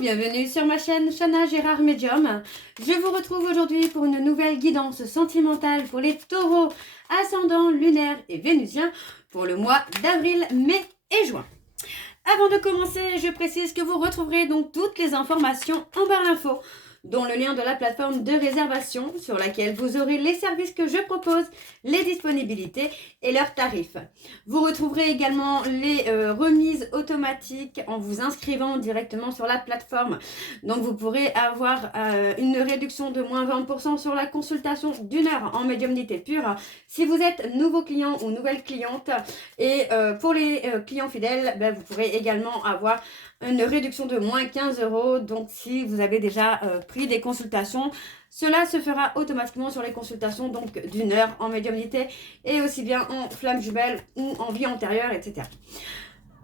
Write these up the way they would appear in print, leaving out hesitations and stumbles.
bienvenue sur ma chaîne Chana Gérard Medium. Je vous retrouve aujourd'hui pour une nouvelle guidance sentimentale pour les taureaux, ascendants, lunaires et vénusiens pour le mois d'avril, mai et juin. Avant de commencer, je précise que vous retrouverez donc toutes les informations en barre d'infos, dont le lien de la plateforme de réservation sur laquelle vous aurez les services que je propose, les disponibilités et leurs tarifs. Vous retrouverez également les remises automatiques en vous inscrivant directement sur la plateforme. Donc vous pourrez avoir une réduction de moins 20% sur la consultation d'1 heure en médiumnité pure si vous êtes nouveau client ou nouvelle cliente. Et pour les clients fidèles, vous pourrez également avoir une réduction de moins 15 €. Donc si vous avez déjà pris des consultations, cela se fera automatiquement sur les consultations donc d'1 heure en médiumnité et aussi bien en flamme jumelle ou en vie antérieure, etc.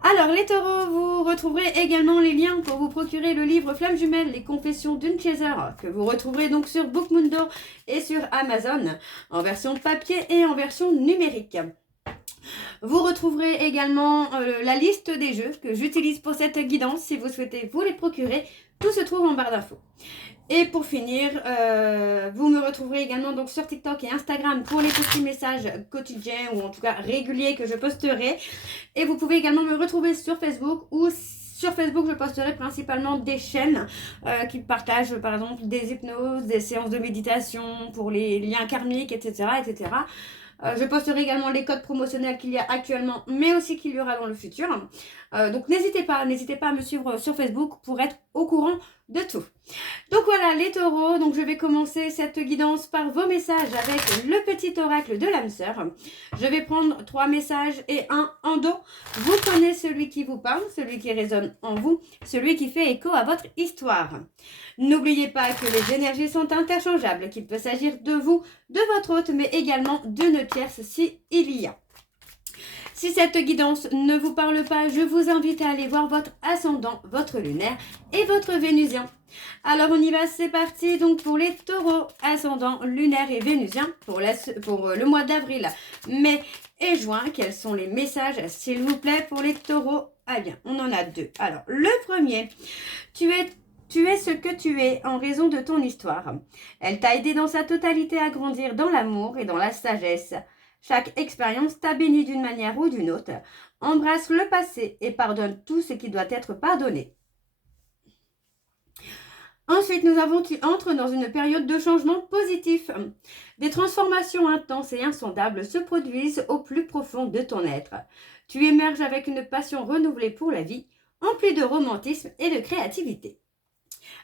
Alors les taureaux, vous retrouverez également les liens pour vous procurer le livre Flamme jumelle, les confessions d'une chaser, que vous retrouverez donc sur Bookmundo et sur Amazon en version papier et en version numérique. Vous retrouverez également la liste des jeux que j'utilise pour cette guidance. Si vous souhaitez vous les procurer, tout se trouve en barre d'infos. Et pour finir, vous me retrouverez également donc sur TikTok et Instagram pour les petits messages quotidiens ou en tout cas réguliers que je posterai. Et vous pouvez également me retrouver sur Facebook ou sur Facebook, je posterai principalement des chaînes qui partagent par exemple des hypnoses, des séances de méditation pour les liens karmiques, etc. etc. Je posterai également les codes promotionnels qu'il y a actuellement, mais aussi qu'il y aura dans le futur. Donc n'hésitez pas à me suivre sur Facebook pour être au courant de tout. Donc voilà les taureaux, donc je vais commencer cette guidance par vos messages avec le petit oracle de l'âme sœur. Je vais prendre 3 messages et un en dos. Vous prenez celui qui vous parle, celui qui résonne en vous, celui qui fait écho à votre histoire. N'oubliez pas que les énergies sont interchangeables, qu'il peut s'agir de vous, de votre hôte, mais également d'une tierce si il y a. Si cette guidance ne vous parle pas, je vous invite à aller voir votre ascendant, votre lunaire et votre vénusien. Alors on y va, c'est parti donc pour les taureaux, ascendant, lunaire et vénusien pour le mois d'avril, mai et juin. Quels sont les messages s'il vous plaît pour les taureaux? Ah bien, on en a 2. Alors le premier, tu es ce que tu es en raison de ton histoire. Elle t'a aidé dans sa totalité à grandir dans l'amour et dans la sagesse. Chaque expérience t'a béni d'une manière ou d'une autre. Embrasse le passé et pardonne tout ce qui doit être pardonné. Ensuite, nous avons tu entres dans une période de changement positif. Des transformations intenses et insondables se produisent au plus profond de ton être. Tu émerges avec une passion renouvelée pour la vie, emplie de romantisme et de créativité.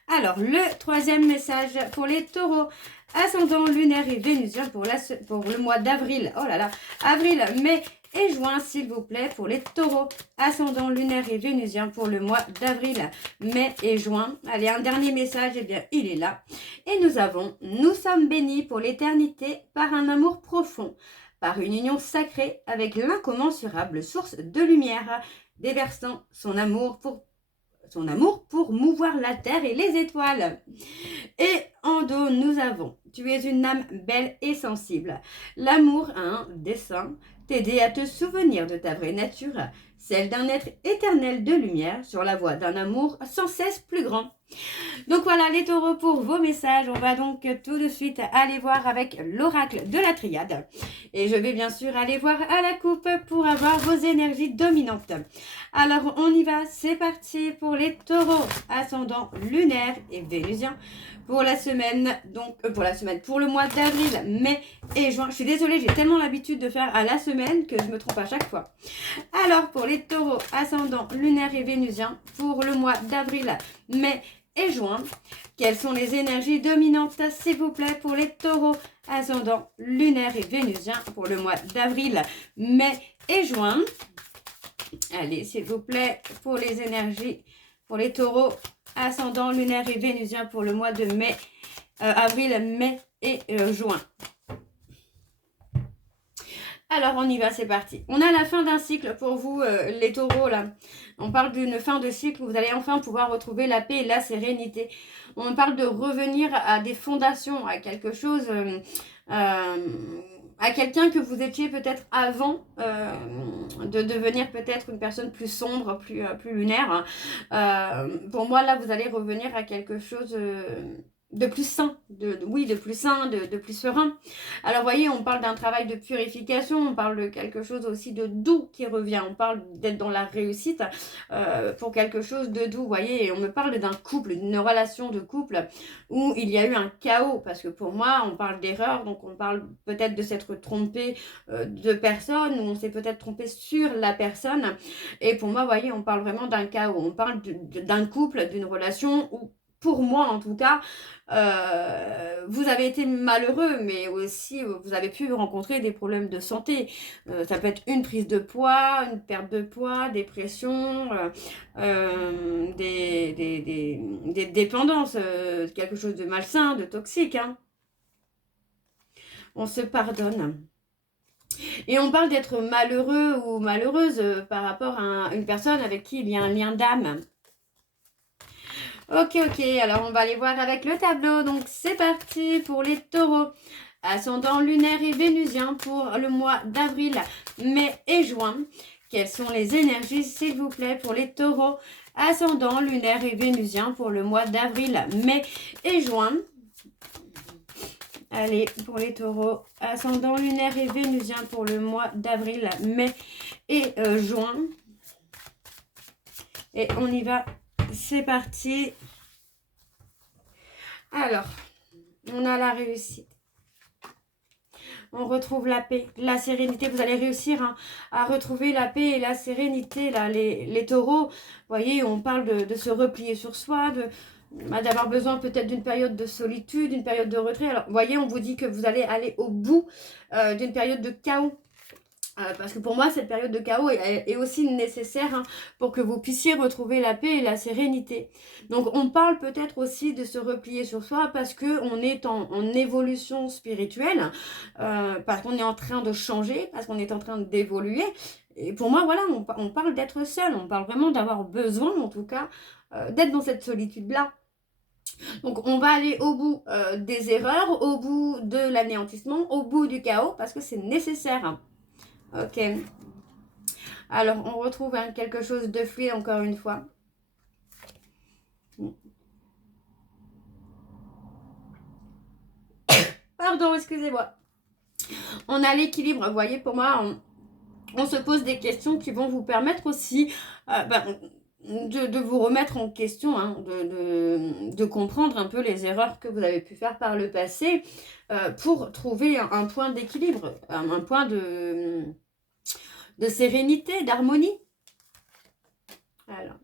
Alors, le troisième message pour les taureaux, ascendant, lunaire et vénusien pour le mois d'avril. Oh là là, avril, mai et juin, s'il vous plaît, pour les taureaux, ascendant, lunaire et vénusien pour le mois d'avril, mai et juin. Allez, un dernier message, eh bien, il est là. Et nous sommes bénis pour l'éternité par un amour profond, par une union sacrée avec l'incommensurable source de lumière, déversant son amour pour mouvoir la terre et les étoiles. Et en dos, nous avons, tu es une âme belle et sensible. L'amour a un dessein, t'aider à te souvenir de ta vraie nature, celle d'un être éternel de lumière sur la voie d'un amour sans cesse plus grand. Donc voilà les taureaux pour vos messages. On va donc tout de suite aller voir avec l'oracle de la triade. Et je vais bien sûr aller voir à la coupe pour avoir vos énergies dominantes. Alors on y va, c'est parti pour les taureaux, ascendant, lunaire et vénusien. Pour la semaine, pour le mois d'avril, mai et juin. Je suis désolée, j'ai tellement l'habitude de faire à la semaine que je me trompe à chaque fois. Alors pour les taureaux, ascendant, lunaire et vénusien, pour le mois d'avril, mai et juin, quelles sont les énergies dominantes, s'il vous plaît, pour les taureaux, ascendant, lunaire et vénusien, pour le mois d'avril, mai et juin. Allez, s'il vous plaît, pour les énergies, pour les taureaux, ascendant, lunaire et vénusien pour le mois de mai, avril, mai et juin. Alors on y va, c'est parti. On a la fin d'un cycle pour vous les taureaux là. On parle d'une fin de cycle où vous allez enfin pouvoir retrouver la paix et la sérénité. On parle de revenir à des fondations, à quelque chose à quelqu'un que vous étiez peut-être avant de devenir peut-être une personne plus sombre, plus lunaire. Pour moi, là, vous allez revenir à quelque chose de plus sain, oui, de plus sain, de plus serein. Alors, voyez, on parle d'un travail de purification, on parle de quelque chose aussi de doux qui revient, on parle d'être dans la réussite pour quelque chose de doux, voyez, et on me parle d'un couple, d'une relation de couple où il y a eu un chaos, parce que pour moi, on parle d'erreur, donc on parle peut-être de s'être trompé de personne, ou on s'est peut-être trompé sur la personne, et pour moi, voyez, on parle vraiment d'un chaos, on parle d'un couple, d'une relation où, pour moi en tout cas, vous avez été malheureux, mais aussi vous avez pu rencontrer des problèmes de santé. Ça peut être une prise de poids, une perte de poids, dépression, des dépendances, quelque chose de malsain, de toxique. Hein. On se pardonne. Et on parle d'être malheureux ou malheureuse par rapport à une personne avec qui il y a un lien d'âme. Ok, alors on va aller voir avec le tableau. Donc c'est parti pour les taureaux. Ascendant lunaire et vénusien pour le mois d'avril, mai et juin. Quelles sont les énergies, s'il vous plaît, pour les taureaux? Ascendant lunaire et vénusien pour le mois d'avril, mai et juin. Allez, pour les taureaux, ascendant lunaire et vénusien pour le mois d'avril, mai et juin. Et on y va. C'est parti. Alors, on a la réussite. On retrouve la paix, la sérénité. Vous allez réussir hein, à retrouver la paix et la sérénité. Là, les taureaux, vous voyez, on parle de se replier sur soi, d'avoir besoin peut-être d'une période de solitude, d'une période de retrait. Alors, vous voyez, on vous dit que vous allez aller au bout d'une période de chaos. Parce que pour moi, cette période de chaos est aussi nécessaire hein, pour que vous puissiez retrouver la paix et la sérénité. Donc, on parle peut-être aussi de se replier sur soi parce qu'on est en évolution spirituelle, parce qu'on est en train de changer, parce qu'on est en train d'évoluer. Et pour moi, voilà, on parle d'être seul, on parle vraiment d'avoir besoin, en tout cas, d'être dans cette solitude-là. Donc, on va aller au bout des erreurs, au bout de l'anéantissement, au bout du chaos, parce que c'est nécessaire. Ok. Alors, on retrouve hein, quelque chose de fluide encore une fois. Pardon, excusez-moi. On a l'équilibre. Vous voyez, pour moi, on se pose des questions qui vont vous permettre aussi de vous remettre en question, hein, de comprendre un peu les erreurs que vous avez pu faire par le passé pour trouver un point d'équilibre, un point de sérénité, d'harmonie. Alors,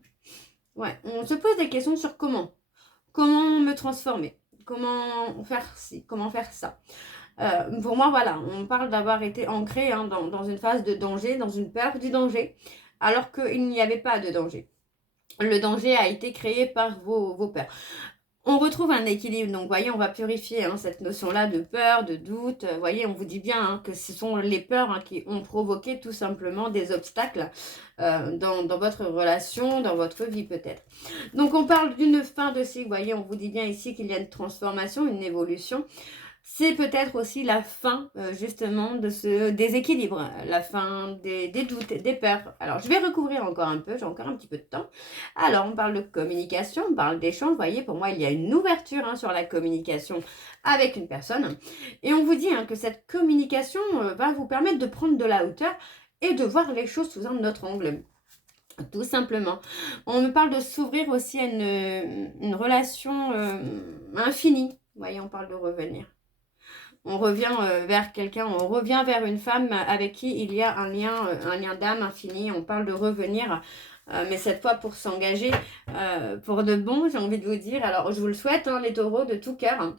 ouais, on se pose des questions sur comment me transformer, comment faire ci, comment faire ça. Pour moi, voilà, on parle d'avoir été ancré hein, dans une phase de danger, dans une peur du danger, alors qu'il n'y avait pas de danger. Le danger a été créé par vos peurs. On retrouve un équilibre, donc vous voyez, on va purifier hein, cette notion-là de peur, de doute. Vous voyez, on vous dit bien hein, que ce sont les peurs hein, qui ont provoqué tout simplement des obstacles dans votre relation, dans votre vie peut-être. Donc on parle d'une fin de cycle, vous voyez, on vous dit bien ici qu'il y a une transformation, une évolution. C'est peut-être aussi la fin justement de ce déséquilibre, la fin des doutes, des peurs. Alors, je vais recouvrir encore un peu, j'ai encore un petit peu de temps. Alors, on parle de communication, on parle d'échange. Vous voyez, pour moi, il y a une ouverture hein, sur la communication avec une personne. Et on vous dit hein, que cette communication va vous permettre de prendre de la hauteur et de voir les choses sous un autre angle. Tout simplement. On me parle de s'ouvrir aussi à une relation infinie. Vous voyez, on parle de revenir. On revient vers quelqu'un, on revient vers une femme avec qui il y a un lien d'âme infini. On parle de revenir, mais cette fois pour s'engager pour de bon, j'ai envie de vous dire. Alors, je vous le souhaite, hein, les taureaux, de tout cœur.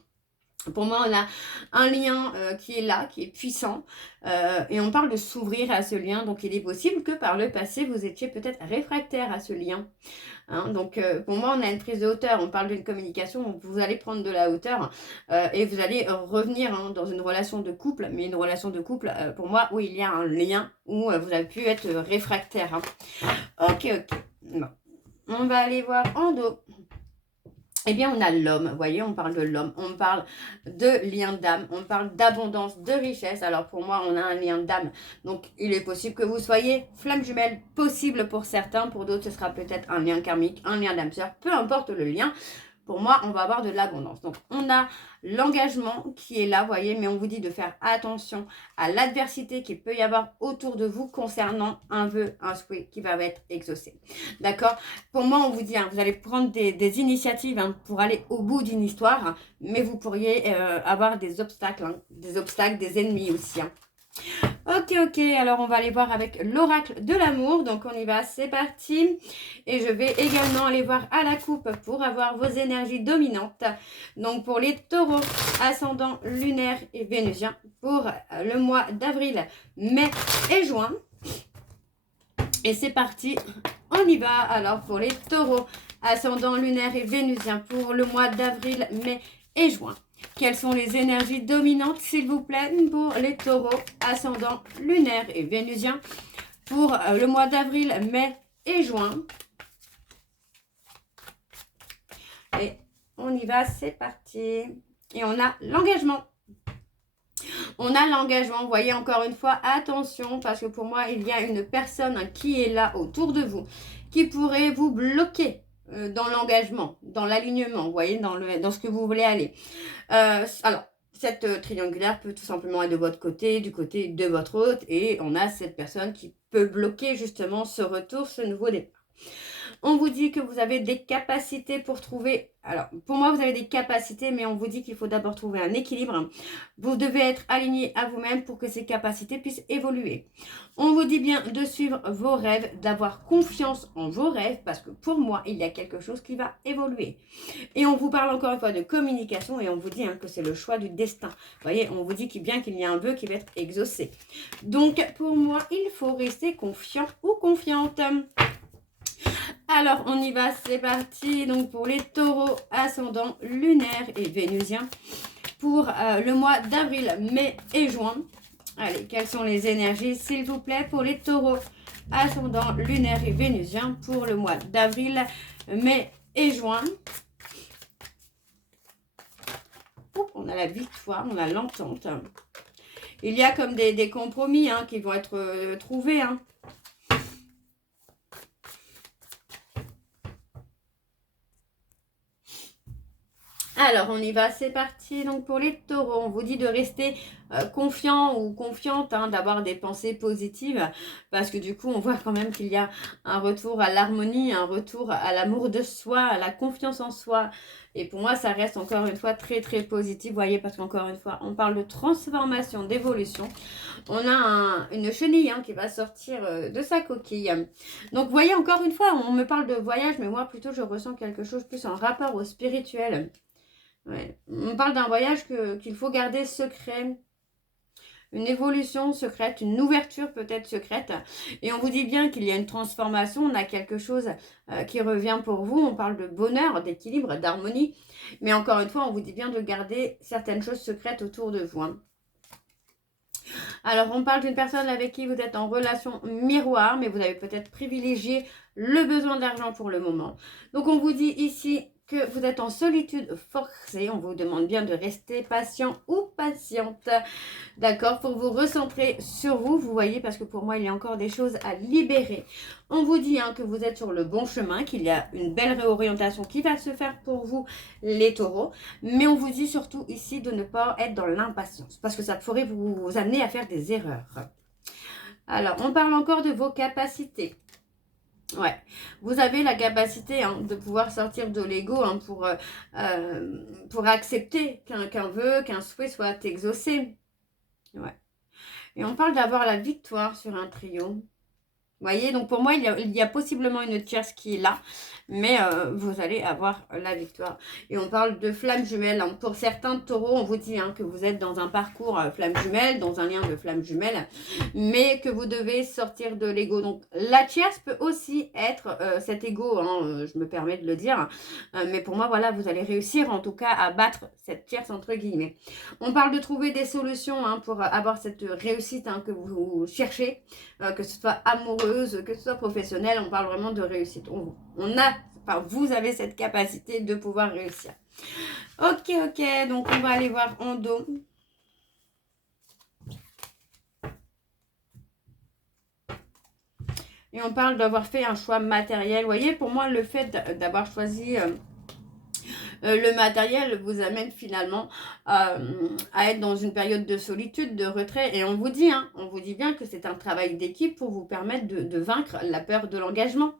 Pour moi, on a un lien qui est là, qui est puissant. Et on parle de s'ouvrir à ce lien. Donc, il est possible que par le passé, vous étiez peut-être réfractaire à ce lien. Hein, donc, pour moi, on a une prise de hauteur. On parle d'une communication. Donc, vous allez prendre de la hauteur et vous allez revenir hein, dans une relation de couple. Mais une relation de couple, pour moi, où il y a un lien, où vous avez pu être réfractaire. Hein. Ok. Bon. On va aller voir en dos. eh bien, on a l'homme, vous voyez, on parle de l'homme, on parle de lien d'âme, on parle d'abondance, de richesse. Alors, pour moi, on a un lien d'âme. Donc, il est possible que vous soyez flamme jumelle, possible pour certains. Pour d'autres, ce sera peut-être un lien karmique, un lien d'âme sœur, peu importe le lien. Pour moi, on va avoir de l'abondance. Donc, on a l'engagement qui est là, vous voyez, mais on vous dit de faire attention à l'adversité qu'il peut y avoir autour de vous concernant un vœu, un souhait qui va être exaucé. D'accord? Pour moi, on vous dit, hein, vous allez prendre des initiatives pour aller au bout d'une histoire, hein, mais vous pourriez avoir des obstacles, des ennemis aussi. Ok, alors on va aller voir avec l'oracle de l'amour. Donc on y va, c'est parti. Et je vais également aller voir à la coupe pour avoir vos énergies dominantes. Donc pour les taureaux, ascendant lunaire et vénusien, pour le mois d'avril, mai et juin. Et c'est parti, on y va. Alors pour les taureaux, ascendant lunaire et vénusien, pour le mois d'avril, mai et juin. Quelles sont les énergies dominantes, s'il vous plaît, pour les taureaux, ascendant lunaire et vénusien, pour le mois d'avril, mai et juin. Et on y va, c'est parti. Et on a l'engagement. On a l'engagement, vous voyez, encore une fois, attention, parce que pour moi, il y a une personne qui est là autour de vous, qui pourrait vous bloquer dans l'engagement, dans l'alignement, vous voyez, dans ce que vous voulez aller. Alors, cette triangulaire peut tout simplement être de votre côté, du côté de votre hôte, et on a cette personne qui peut bloquer justement ce retour, ce nouveau départ. On vous dit que vous avez des capacités pour trouver... Alors, pour moi, vous avez des capacités, mais on vous dit qu'il faut d'abord trouver un équilibre. Vous devez être aligné à vous-même pour que ces capacités puissent évoluer. On vous dit bien de suivre vos rêves, d'avoir confiance en vos rêves, parce que pour moi, il y a quelque chose qui va évoluer. Et on vous parle encore une fois de communication, et on vous dit que c'est le choix du destin. Vous voyez, on vous dit bien qu'il y a un vœu qui va être exaucé. Donc, pour moi, il faut rester confiant ou confiante. Alors, on y va, c'est parti. Donc, pour les taureaux, ascendant lunaire et vénusien, pour le mois d'avril, mai et juin. Allez, quelles sont les énergies, s'il vous plaît, pour les taureaux, ascendant lunaire et vénusien, pour le mois d'avril, mai et juin. On a la victoire, on a l'entente. Il y a comme des compromis qui vont être trouvés. Alors, on y va, c'est parti. Donc, pour les taureaux, on vous dit de rester confiant ou confiante, d'avoir des pensées positives, parce que du coup, on voit quand même qu'il y a un retour à l'harmonie, un retour à l'amour de soi, à la confiance en soi. Et pour moi, ça reste encore une fois très, très positif, vous voyez, parce qu'encore une fois, on parle de transformation, d'évolution. On a une chenille qui va sortir de sa coquille. Donc, vous voyez, encore une fois, on me parle de voyage, mais moi, plutôt, je ressens quelque chose plus en rapport au spirituel. Ouais. On parle d'un voyage qu'il faut garder secret, une évolution secrète, une ouverture peut-être secrète. Et on vous dit bien qu'il y a une transformation, on a quelque chose qui revient pour vous. On parle de bonheur, d'équilibre, d'harmonie. Mais encore une fois, on vous dit bien de garder certaines choses secrètes autour de vous. Alors, on parle d'une personne avec qui vous êtes en relation miroir, mais vous avez peut-être privilégié le besoin d'argent pour le moment. Donc, on vous dit ici que vous êtes en solitude forcée, on vous demande bien de rester patient ou patiente, d'accord, pour vous recentrer sur vous, vous voyez, parce que pour moi, il y a encore des choses à libérer. On vous dit que vous êtes sur le bon chemin, qu'il y a une belle réorientation qui va se faire pour vous, les taureaux, mais on vous dit surtout ici de ne pas être dans l'impatience, parce que ça pourrait vous amener à faire des erreurs. Alors, on parle encore de vos capacités. Ouais, vous avez la capacité de pouvoir sortir de l'ego pour accepter qu'un vœu, qu'un souhait soit exaucé. Ouais. Et on parle d'avoir la victoire sur un trio. Vous voyez, donc pour moi, il y a possiblement une tierce qui est là, mais vous allez avoir la victoire. Et on parle de flamme jumelle. Pour certains taureaux, on vous dit que vous êtes dans un parcours flamme jumelle, dans un lien de flamme jumelle, mais que vous devez sortir de l'ego. Donc la tierce peut aussi être cet ego, je me permets de le dire, mais pour moi, voilà, vous allez réussir en tout cas à battre cette tierce entre guillemets. On parle de trouver des solutions pour avoir cette réussite que vous cherchez, que ce soit amoureuse, que ce soit professionnel, on parle vraiment de réussite. On a Enfin, vous avez cette capacité de pouvoir réussir. Ok, donc on va aller voir en dos. Et on parle d'avoir fait un choix matériel. Vous voyez, pour moi, le fait d'avoir choisi le matériel vous amène finalement à être dans une période de solitude, de retrait. Et on vous dit bien que c'est un travail d'équipe pour vous permettre de vaincre la peur de l'engagement.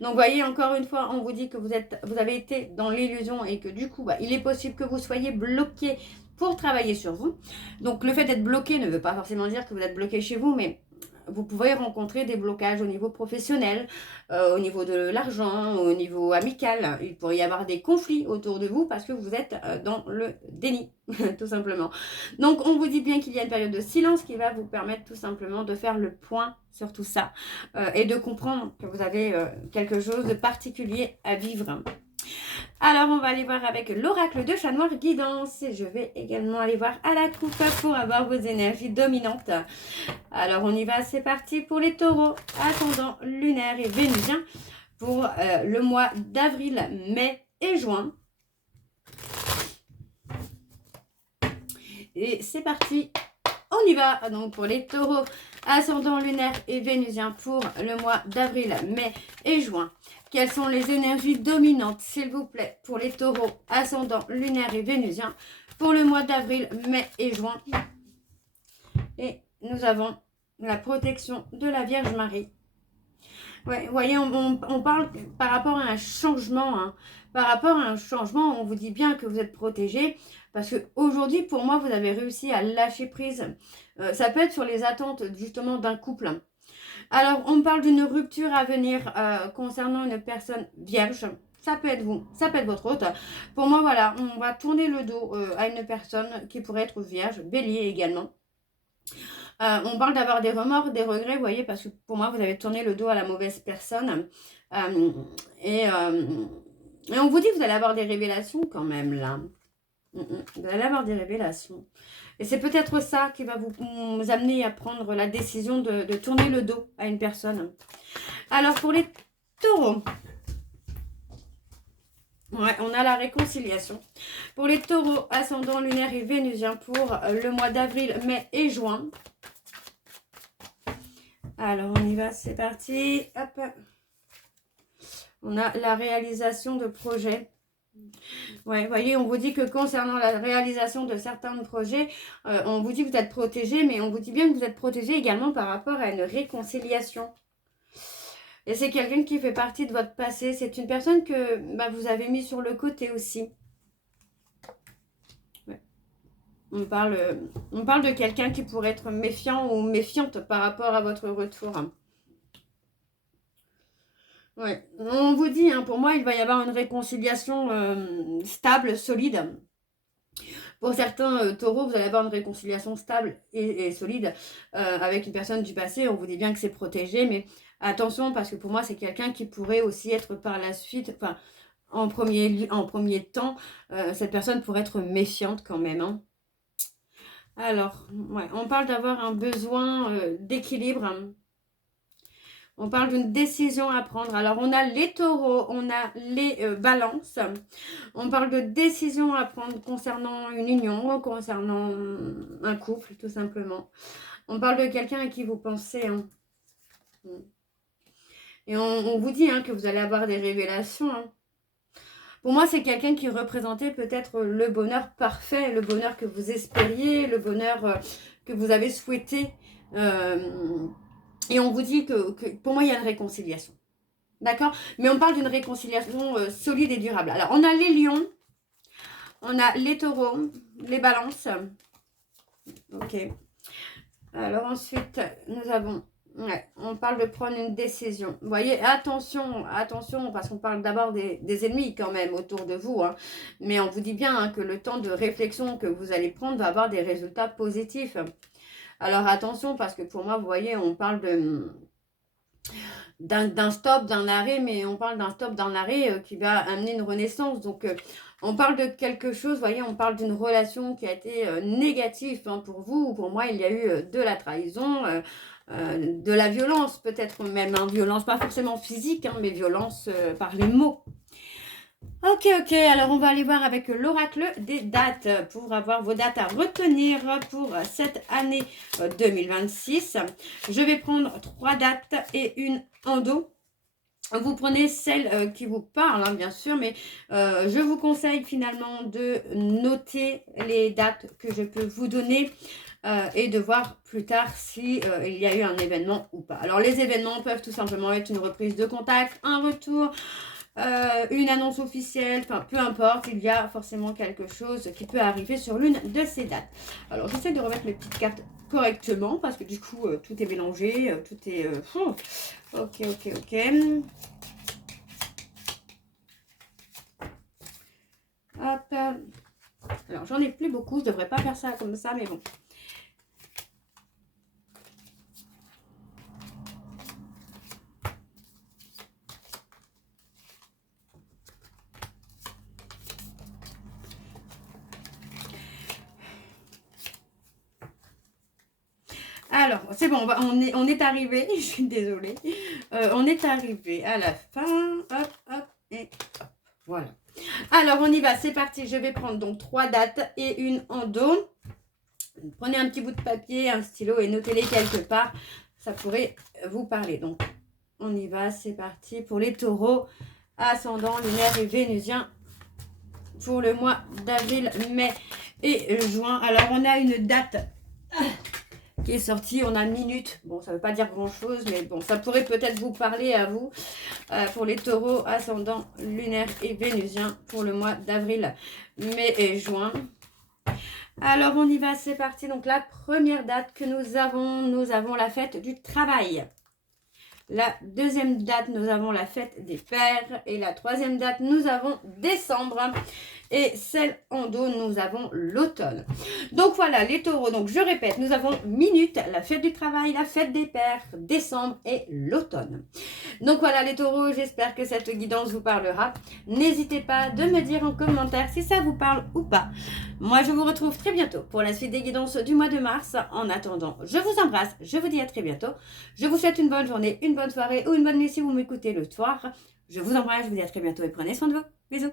Donc, vous voyez, encore une fois, on vous dit que vous avez été dans l'illusion et que du coup, il est possible que vous soyez bloqué pour travailler sur vous. Donc, le fait d'être bloqué ne veut pas forcément dire que vous êtes bloqué chez vous, mais vous pouvez rencontrer des blocages au niveau professionnel, au niveau de l'argent, au niveau amical. Il pourrait y avoir des conflits autour de vous parce que vous êtes dans le déni, tout simplement. Donc, on vous dit bien qu'il y a une période de silence qui va vous permettre tout simplement de faire le point sur tout ça et de comprendre que vous avez quelque chose de particulier à vivre. Alors, on va aller voir avec l'oracle de chat noir guidance. Et je vais également aller voir à la coupe pour avoir vos énergies dominantes. Alors, on y va. C'est parti pour les taureaux, ascendant lunaire et vénusien pour le mois d'avril, mai et juin. Et c'est parti. On y va. Donc, pour les taureaux, ascendant lunaire et vénusien pour le mois d'avril, mai et juin. Quelles sont les énergies dominantes, s'il vous plaît, pour les taureaux, ascendant lunaire et vénusien pour le mois d'avril, mai et juin. Et nous avons la protection de la Vierge Marie. Ouais, vous voyez, on parle par rapport à un changement. Par rapport à un changement, on vous dit bien que vous êtes protégé. Parce qu'aujourd'hui, pour moi, vous avez réussi à lâcher prise. Ça peut être sur les attentes, justement, d'un couple. Alors, on parle d'une rupture à venir concernant une personne vierge. Ça peut être vous, ça peut être votre hôte. Pour moi, voilà, on va tourner le dos à une personne qui pourrait être vierge, bélier également. On parle d'avoir des remords, des regrets, vous voyez, parce que pour moi, vous avez tourné le dos à la mauvaise personne. Et on vous dit que vous allez avoir des révélations quand même, là. Vous allez avoir des révélations. Et c'est peut-être ça qui va vous amener à prendre la décision de tourner le dos à une personne. Alors, pour les taureaux, ouais, on a la réconciliation. Pour les taureaux, ascendant lunaire et vénusien pour le mois d'avril, mai et juin. Alors, on y va, c'est parti. Hop. On a la réalisation de projets. Ouais, vous voyez, on vous dit que concernant la réalisation de certains projets, on vous dit que vous êtes protégé, mais on vous dit bien que vous êtes protégé également par rapport à une réconciliation. Et c'est quelqu'un qui fait partie de votre passé. C'est une personne que vous avez mis sur le côté aussi. Ouais. On parle de quelqu'un qui pourrait être méfiant ou méfiante par rapport à votre retour. Ouais. On vous dit, pour moi, il va y avoir une réconciliation stable, solide. Pour certains taureaux, vous allez avoir une réconciliation stable et solide avec une personne du passé. On vous dit bien que c'est protégé, mais attention, parce que pour moi, c'est quelqu'un qui pourrait aussi être par la suite, enfin, en premier temps, cette personne pourrait être méfiante quand même. Alors, ouais, on parle d'avoir un besoin d'équilibre. On parle d'une décision à prendre. Alors, on a les taureaux, on a les balances. On parle de décision à prendre concernant une union, concernant un couple, tout simplement. On parle de quelqu'un à qui vous pensez. Et on vous dit que vous allez avoir des révélations. Pour moi, c'est quelqu'un qui représentait peut-être le bonheur parfait, le bonheur que vous espériez, le bonheur que vous avez souhaité. Et on vous dit que pour moi, il y a une réconciliation. D'accord? Mais on parle d'une réconciliation solide et durable. Alors, on a les lions, on a les taureaux, les balances. Ok. Alors, ensuite, nous avons... Ouais, on parle de prendre une décision. Vous voyez, attention, parce qu'on parle d'abord des ennemis quand même autour de vous. Mais on vous dit bien que le temps de réflexion que vous allez prendre va avoir des résultats positifs. Alors attention, parce que pour moi, vous voyez, on parle d'un stop, d'un arrêt, mais on parle d'un stop, d'un arrêt qui va amener une renaissance. Donc, on parle de quelque chose, vous voyez, on parle d'une relation qui a été négative pour vous ou pour moi. Il y a eu de la trahison, de la violence, peut-être même, violence pas forcément physique, mais violence par les mots. Ok, alors on va aller voir avec l'oracle des dates pour avoir vos dates à retenir pour cette année 2026. Je vais prendre 3 dates et une endo. Vous prenez celle qui vous parle, hein, bien sûr, mais je vous conseille finalement de noter les dates que je peux vous donner et de voir plus tard si il y a eu un événement ou pas. Alors les événements peuvent tout simplement être une reprise de contact, un retour, une annonce officielle, enfin peu importe, il y a forcément quelque chose qui peut arriver sur l'une de ces dates. Alors j'essaie de remettre mes petites cartes correctement parce que du coup tout est mélangé, tout est... Ok. Hop. Alors j'en ai plus beaucoup, je devrais pas faire ça comme ça, mais bon. Alors, c'est bon, on est arrivé, je suis désolée, on est arrivé à la fin, hop, et hop, voilà. Alors, on y va, c'est parti, je vais prendre donc 3 dates et une endo. Prenez un petit bout de papier, un stylo et notez-les quelque part, ça pourrait vous parler. Donc, on y va, c'est parti pour les taureaux, ascendant, lunaire et vénusien pour le mois d'avril, mai et juin. Alors, on a une date qui est sortie, on a minute. Bon, ça ne veut pas dire grand-chose, mais bon, ça pourrait peut-être vous parler à vous. Pour les taureaux, ascendant, lunaire et vénusien pour le mois d'avril, mai et juin. Alors, on y va, c'est parti. Donc, la première date que nous avons la fête du travail. La deuxième date, nous avons la fête des pères. Et la troisième date, nous avons décembre. Et celle en dos, nous avons l'automne. Donc voilà, les taureaux. Donc je répète, nous avons minute, la fête du travail, la fête des pères, décembre et l'automne. Donc voilà les taureaux, j'espère que cette guidance vous parlera. N'hésitez pas de me dire en commentaire si ça vous parle ou pas. Moi, je vous retrouve très bientôt pour la suite des guidances du mois de mars. En attendant, je vous embrasse, je vous dis à très bientôt. Je vous souhaite une bonne journée, une bonne soirée ou une bonne nuit si vous m'écoutez le soir. Je vous embrasse, je vous dis à très bientôt et prenez soin de vous. Bisous.